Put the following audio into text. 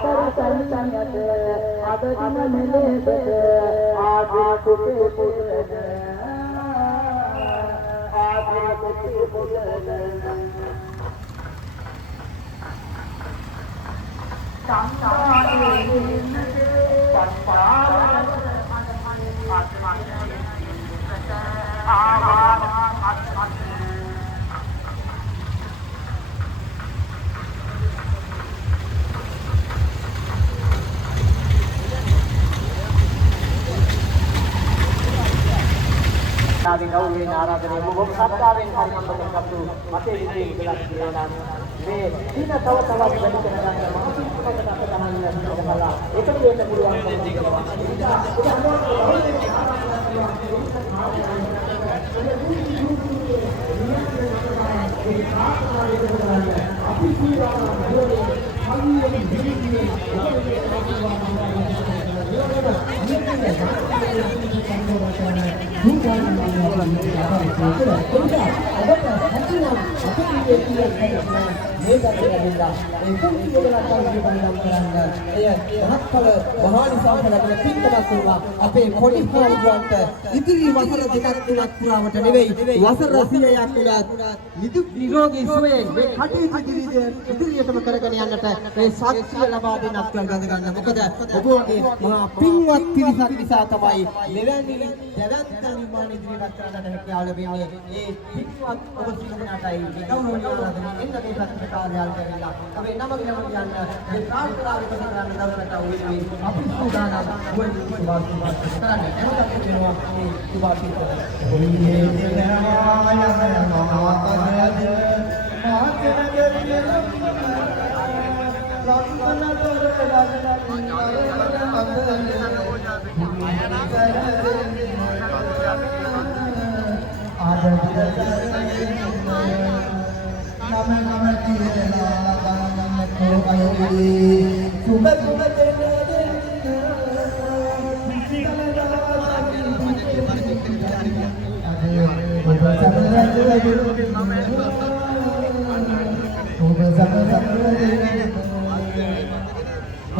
ආදර සැලියට අදදින මෙලෙසට ආදී කුටේ පුරන ආදී කුටේ පුරන ගෞරවයෙන් ආරාධනය මොකක් සත්‍යාවෙන් පරිණාමයක් කරපු අපේ විදිහේ ඉඳලා කියලා මේ දින තව තවත් වැඩි කරගන්න මහත්කමකට අප ගමන් කරලා ඒකට වෙන්න පුළුවන් අපේ කොටි හාමුදුරන්ට ඉදිරි වසර දෙකක් තුනක් පුරාවට නෙවෙයි වසර 100ක් උනත් නිදුක් නිරෝගී සුවයෙන් මේ කටයුතු ඉදිරියටම කරගෙන යන්නට මේ ශක්තිය ලබා දෙන අප්‍රල් ගඳ ගන්න. මොකද ඔබ වගේ මහා පින්වත් පිරිසක් නිසා තමයි මෙවැනි දැවැන්ත නිර්මාණ ඉදිරියට කරන්නට හැකියාව ලැබෙන්නේ. ඒ පින්වත් ඔබ සියලුනාටයි මේ ගෞරවනීය ආරාධනය එන්න මේ පැත්තට කාර්යාල කරලා අපේ නම කියන්න මේ ප්‍රාර්ථනාව කරන දවසට උදේ අපි සූදානම් වුණේ සුභාශිර්වාද කරන්න. එනකොට කියනවා මේ සුභාශිර්වාද. ඔන්නේ දෙනවා යම මාතද Terima kasih.